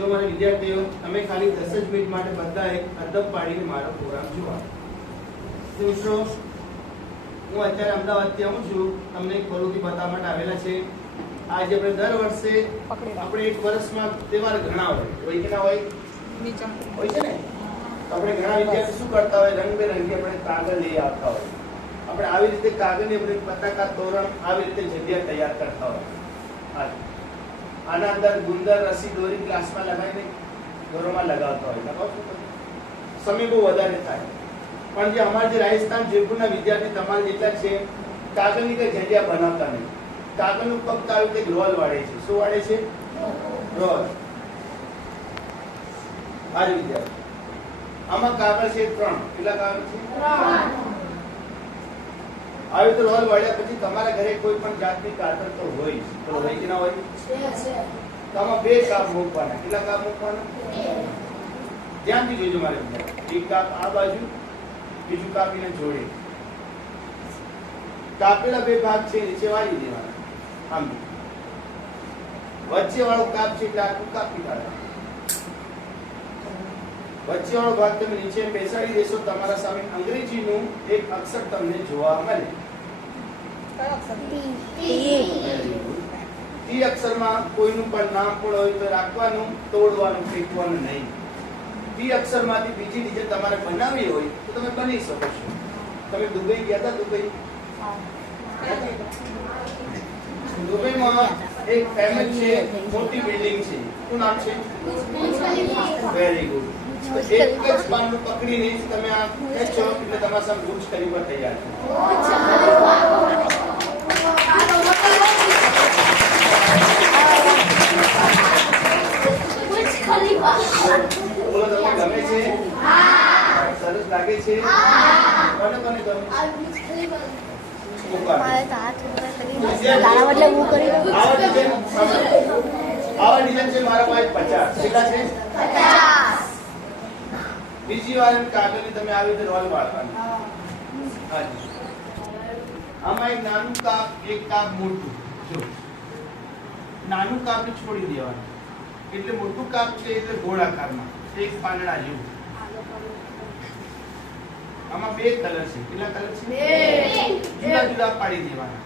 જો મારા વિદ્યાર્થીઓ તમે ખાલી 10 જ મિનિટ માટે બધા એક અદબ પાડીને મારો પ્રોગ્રામ જુઓ. તો મિત્રો હું અત્યારે અમદાવાદથી આવું છું, તમને એક ફરોથી બતાવવા માટે આવેલા છે. આજે આપણે દર વર્ષે આપણે એક વર્ષમાં તહેવાર ઘણા હોય કે ના હોય? હોય છે ને. તો આપણે ઘણા વિદ્યાર્થી શું કરતા હોય, રંગબેરંગી આપણે કાગળ લઈ આવતા હોય. આપણે આવી રીતે કાગળની આપણે પતાકા તોરણ આવી રીતે જગ્યા તૈયાર કરતા હોય. આના અંદર ગુંદર રસી દોરી ગ્લાસમાં લગાવીને દોરોમાં લગાવતા હોય. લગાવશો તો સમય બહુ વધારે થાય. પણ જે અમારા જે રાજસ્થાન જયપુરના વિદ્યાર્થી તમારા જેટલા છે, કાગળની કઈ જગ્યા બનાવતા નહીં. કાગળનું ફક્ત આવી રીતે રોલ વાળે છે. શું વાળે છે? રોલ. આ જ વિદ્યાર્થી આમાં કાગળ છે 3. કેટલા કાગળ છે? 3. આવી તો રોલ વાળ્યા પછી તમારા ઘરે કોઈ પણ જાતની કાતર તો હોય જ. તો હોય કે ના હોય? છે. તો આમાં 2 કાપ મૂકવાના. કેટલા કાપ મૂકવાના? 2. ધ્યાનથી જોજો મારે વિદ્યાર્થી. એક કાપ આ બાજુ, બીજું કાપીને જોડે. કાપેલા 2 ભાગ છે નીચે વાળી દેવાના. આમ વચ્ચે વાળો કાપ છે એટલે આટલું કાપી કાઢો. વચ્ચે વાળો ભાગ તમે નીચે બેસાડી દેશો, તમારા સામે અંગ્રેજીનું એક અક્ષર તમને જોવા મળે. કયો અક્ષર? ટી અક્ષરમાં કોઈનું પણ નામ પણ હોય તો રાખવાનું, તોડવાનું, ફેંકવાનું નહીં. ટી અક્ષરમાંથી બીજી ડિઝાઇન તમારે બનાવવી હોય તો તમે બની શકો છો. તમે દુબઈ ગયા હતા? દુબઈમાં એક ફેમસ છે, મોટી બિલ્ડિંગ છે. શું નામ છે? Very good. એક જ પાનું પકડીને તમે આ ખેંચો એટલે તમારા સામે બુર્જ ખલીફા તૈયાર છે. બોલો, તમને ગમે છે? સરસ લાગે છે? કોને કોને ગમે? આવા ડિઝાઇન છે મારા પાસે 50. કેટલા છે? 50. બીજી વાર કાગળની તમે આવી રીતે રોલ વાળવાની. હાજી. આમાં એક નાનું કાપ, એક કાપ મોટું. જો નાનું કાપ છોડી દેવાનું. એટલે મોટું કાપ છે એટલે ગોળાકારમાં એક પાંદડા જેવું. આમાં 2 કલર છે. કેટલા કલર છે? 2. જુદા જુદા પાડી દેવાના.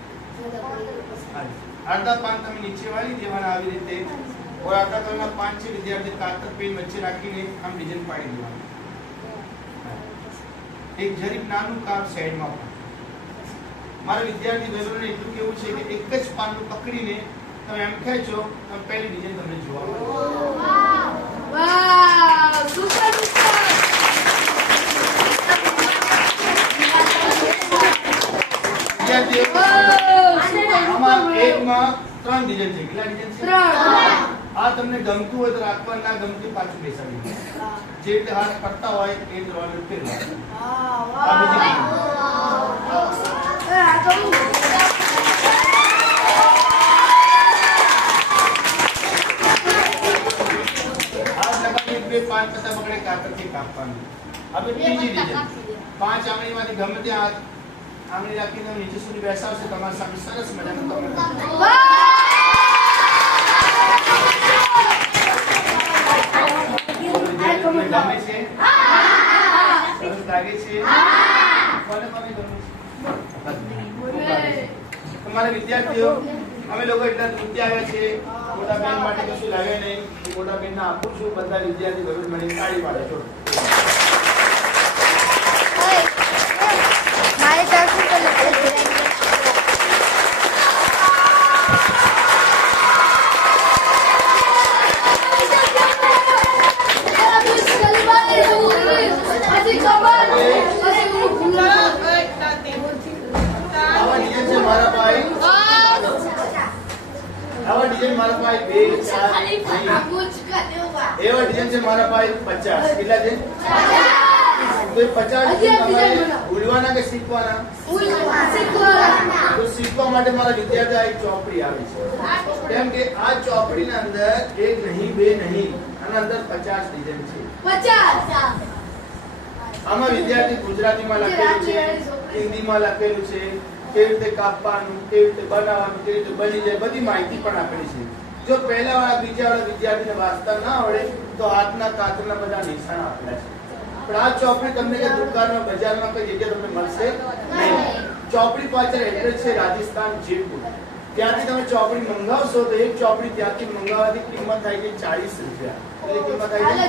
અડધા પાન તમે નીચે વાળી દેવાના આવી રીતે. ઓર આટલા કલરના 5 છે વિદ્યાર્થી કાતર પેન વચ્ચે રાખીને આમ ડિઝાઇન પાડી દેવાનું. એક જરીક નાનું કાપ સાઈડમાં પણ. મારા વિદ્યાર્થી બહેનોને એટલું કેવું છે કે એક જ પાનનું પકડીને તમે એમ ખેંચો તો પહેલી ડિઝાઇન તમને જોવા મળે. વાહ, સુપર સુપર. આમાં એકમાં 3 ડિઝાઇન છે. કેટલા ડિઝાઇન છે? 3. આ તમને ગમતું હોય તો રાખવા, ના ગમતું પાછું બેસાડી દો. જે રીતે હાથ કરતા હોય એ જ રોલ ફેરવાનો. આ બીજી પાંચ પત્તા પકડે કાતરથી કાપવાનું. હવે બીજી ડિઝાઇન 5 આંગળીમાંથી ગમે ત્યાં આંગળી રાખીને નીચે સુધી બેસાડશે, તમારા સામે સરસ મજાનું તમને ગમે છે? સરસ લાગે છે? કોને કોને ગમે છે? તમારા વિદ્યાર્થીઓ અમે લોકો એટલા નૃત્ય આવ્યા છે. મોટા બેન માટે કશું લાગે નહીં. મોટા બેન ના આપું છું. બધા વિદ્યાર્થી ભરૂચ મને તાળી પાડે છો. મારે તરફથી તો આવા ડિઝાઇન મારા પાસે 2 4 એવા ડિઝાઇન છે મારા પાસે 50. કેટલા છે? 50. તો 50 તમારે ભૂલવાના કે શીખવાના? તો શીખવા માટે મારા વિદ્યાર્થી આ એક ચોપડી આવી છે. કેમ કે આ ચોપડીના અંદર 1 નહીં 2 નહીં, આના અંદર 50 ડિઝાઇન છે. 50. આમાં વિદ્યાર્થી ગુજરાતીમાં લખેલું છે, હિન્દીમાં લખેલું છે, કેવી રીતે કાપવાનું, કેવી રીતે બનાવવાનું, કેવી રીતે બની જાય બધી માહિતી પણ આપેલી છે. જો પહેલા વાળા બીજા વાળા વિદ્યાર્થીને વાંચતા ના આવડે તો હાથના કાતરના બધા નિશાન આપેલા છે. પણ આ ચોપડી તમને કે દુકાનમાં બજારમાં કઈ જગ્યાએ તમને મળશે નહીં. ચોપડી પાછળ એડ્રેસ છે રાજસ્થાન જયપુર. ત્યાંથી તમે ચોપડી મંગાવશો તો એક ચોપડી ત્યાંથી મંગાવવાની કિંમત થાય છે 40 રૂપિયા. એટલે કિંમત થાય છે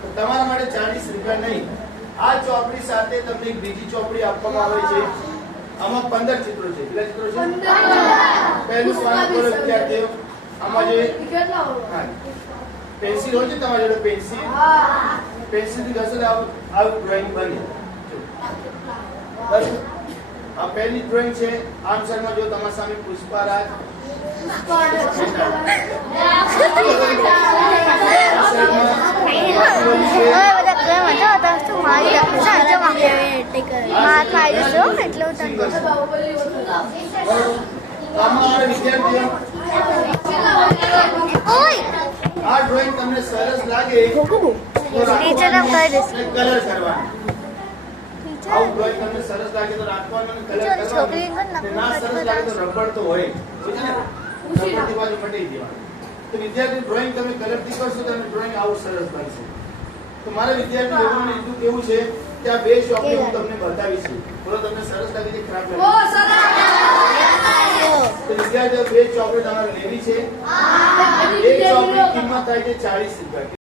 તો તમારા માટે 40 રૂપિયા નહીં. આ ચોપડી સાથે તમને એક બીજી ચોપડી આપવામાં આવે છે. આમાં 15 ચિત્રો છે. કેટલા ચિત્રો છે? 15. પહેલું પાન કરો વિદ્યાર્થીઓ. આમાં જે પેન્સિલ હોય છે તમારી જોડે પેન્સિલ. પેન્સિલ થી ઘસો આવું ડ્રોઈંગ બને. બસ આ પહેલી ડ્રોઈંગ છે. આમ સાઈડમાં જો તમારા સામે પુષ્પારાજ આ ડ્રોઈંગ તમને સરસ લાગે તો કલર કરવાનું. આવું ડ્રોઈંગ તમને સરસ લાગે તો રાખવાનું અને કલર કરવાનું. ના સરસ લાગે તો રબર તો હોય છે ને, રબરથી બાજુ મટી દેવાનું. તો વિદ્યાર્થી ડ્રોઈંગ તમે કલરથી કરશો તો ડ્રોઈંગ આવું સરસ બનશે. તો મારા વિદ્યાર્થી લોકોને એટલું કેવું છે કે આ બે ચોપડી હું તમને બતાવીશ. બોલો તમને સરસ લાગે છે ખરાબ લાગે? તો વિદ્યાર્થીઓ બે ચોપડી તમારે લેવી છે. એક ચોપડી કિંમત થાય છે 40 રૂપિયા.